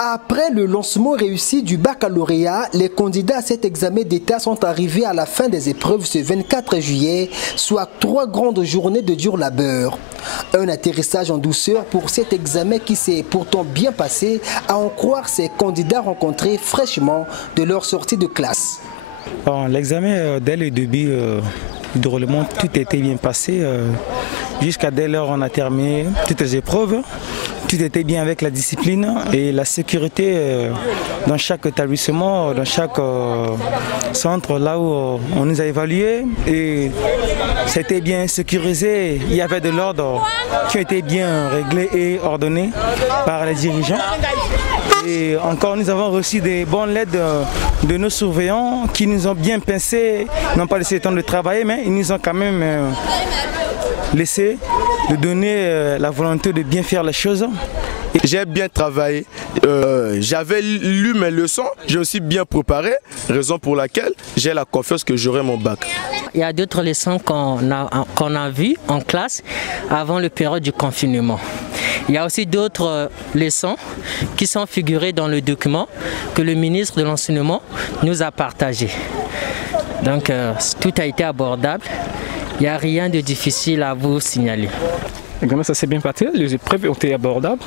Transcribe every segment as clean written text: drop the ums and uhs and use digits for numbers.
Après le lancement réussi du baccalauréat, les candidats à cet examen d'État sont arrivés à la fin des épreuves ce 24 juillet, soit 3 grandes journées de dur labeur. Un atterrissage en douceur pour cet examen qui s'est pourtant bien passé, à en croire ces candidats rencontrés fraîchement de leur sortie de classe. L'examen, dès le début du déroulement, tout était bien passé. Jusqu'à dès lors, on a terminé toutes les épreuves. Tout était bien avec la discipline et la sécurité dans chaque établissement, dans chaque centre, là où on nous a évalués. Et c'était bien sécurisé. Il y avait de l'ordre qui était bien réglé et ordonné par les dirigeants. Et encore, nous avons reçu des bonnes lettres de nos surveillants qui nous ont bien pincé, n'ont pas laissé le temps de travailler, mais ils nous ont quand même laissé de donner la volonté de bien faire les choses. J'ai bien travaillé, j'avais lu mes leçons, j'ai aussi bien préparé, raison pour laquelle j'ai la confiance que j'aurai mon bac. Il y a d'autres leçons qu'on a vues en classe avant le période du confinement. Il y a aussi d'autres leçons qui sont figurées dans le document que le ministre de l'Enseignement nous a partagé. Donc tout a été abordable. Il n'y a rien de difficile à vous signaler. L'examen, ça s'est bien passé, les épreuves ont été abordables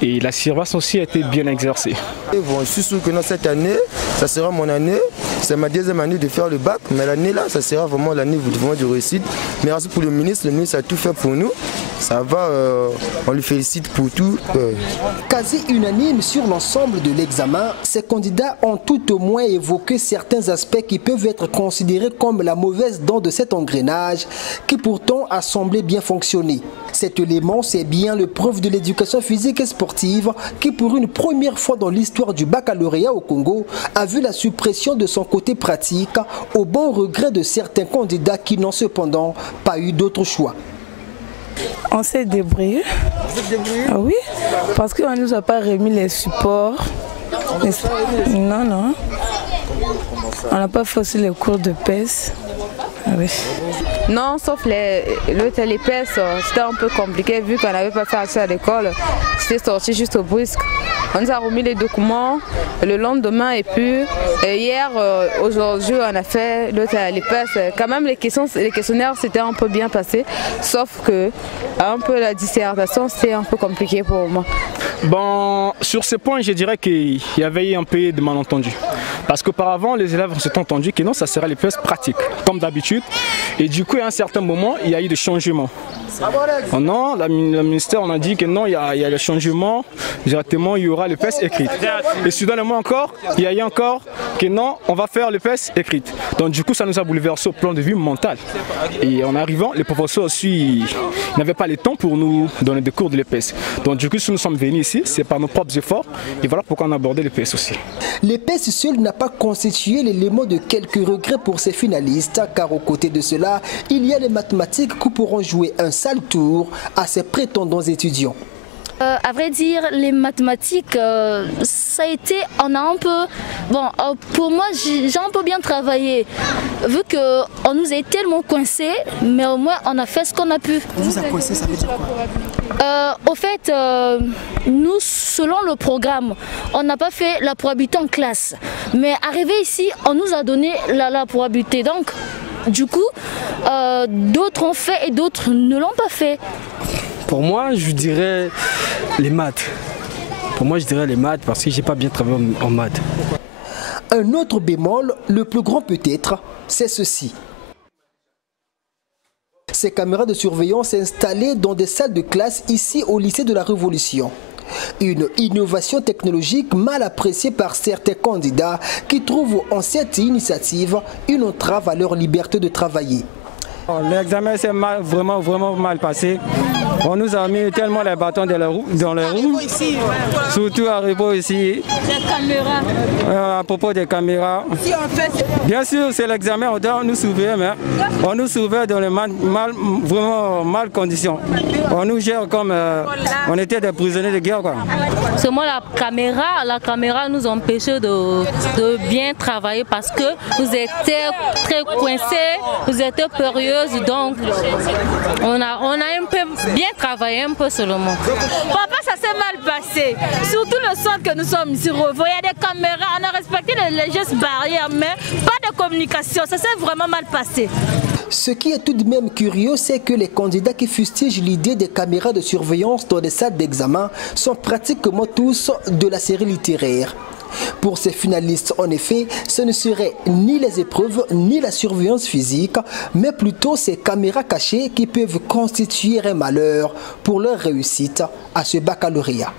et la surveillance aussi a été bien exercée. Bon, je suis sûr que dans cette année, ça sera mon année. C'est ma deuxième année de faire le bac, mais l'année là, ça sera vraiment l'année de réussite. Merci pour le ministre a tout fait pour nous. Ça va, on lui félicite pour tout. Quasi unanime sur l'ensemble de l'examen, ces candidats ont tout au moins évoqué certains aspects qui peuvent être considérés comme la mauvaise dent de cet engrenage qui pourtant a semblé bien fonctionner. Cet élément, c'est bien le prof de l'éducation physique et sportive qui, pour une première fois dans l'histoire du baccalauréat au Congo, a vu la suppression de son côté pratique au bon regret de certains candidats qui n'ont cependant pas eu d'autre choix. On s'est débrouillé. Ah oui, parce qu'on ne nous a pas remis les supports. Non, non. On n'a pas fait aussi les cours de PES. Ah oui. Non, sauf les PES, c'était un peu compliqué vu qu'on n'avait pas fait assez à l'école. C'était sorti juste au brusque. On nous a remis les documents le lendemain et puis hier, aujourd'hui, on a fait les PES. Quand même, les questionnaires s'étaient un peu bien passés, sauf que un peu la dissertation, c'était un peu compliqué pour moi. Bon, sur ce point, je dirais qu'il y avait un peu de malentendus. Parce qu'auparavant, les élèves s'étaient entendus que non, ça serait les PES pratiques, comme d'habitude. Et du coup, à un certain moment, il y a eu des changements. Non, le ministère, on a dit que non, il y a le changement, directement, il y aura le PES écrit. Et soudainement encore, il y a eu encore que non, on va faire le PES écrit. Donc du coup, ça nous a bouleversé au plan de vue mental. Et en arrivant, les professeurs aussi n'avaient pas le temps pour nous donner des cours de l'EPS. Donc du coup, si nous sommes venus ici, c'est par nos propres efforts. Et voilà pourquoi on a abordé l'EPS aussi. L'EPS seul n'a pas constitué l'élément de quelques regrets pour ces finalistes, car aux côtés de cela, il y a les mathématiques qui pourront jouer un sale tour à ces prétendants étudiants. À vrai dire, les mathématiques, ça a été, on a un peu, bon, pour moi, j'ai un peu bien travaillé, vu qu'on nous a tellement coincés, mais au moins on a fait ce qu'on a pu. On vous a coincé, ça veut dire quoi? Au fait, nous, selon le programme, on n'a pas fait la probabilité en classe, mais arrivé ici, on nous a donné la probabilité, donc du coup, d'autres ont fait et d'autres ne l'ont pas fait. Pour moi, je dirais les maths. Pour moi, je dirais les maths parce que je n'ai pas bien travaillé en maths. Un autre bémol, le plus grand peut-être, c'est ceci. Ces caméras de surveillance installées dans des salles de classe ici au lycée de la Révolution. Une innovation technologique mal appréciée par certains candidats qui trouvent en cette initiative une entrave à leur liberté de travailler. L'examen s'est vraiment mal passé. On nous a mis tellement les bâtons dans les roues, surtout à Ribo ici, à propos des caméras. Bien sûr, c'est l'examen, on doit nous surveiller, mais on nous surveille dans les vraiment mal conditions. On nous gère comme on était des prisonniers de guerre, quoi. Seulement la caméra nous empêchait de bien travailler parce que nous étions très coincés, nous étions périlleuses, donc on a un peu bien travaillé, un peu seulement. Papa, ça s'est s'est mal passé. Surtout le centre que nous sommes ici, il y a des caméras, on a respecté les gestes barrières, mais pas de communication, ça s'est vraiment mal passé. Ce qui est tout de même curieux, c'est que les candidats qui fustigent l'idée des caméras de surveillance dans les salles d'examen sont pratiquement tous de la série littéraire. Pour ces finalistes, en effet, ce ne serait ni les épreuves ni la surveillance physique, mais plutôt ces caméras cachées qui peuvent constituer un malheur pour leur réussite à ce baccalauréat.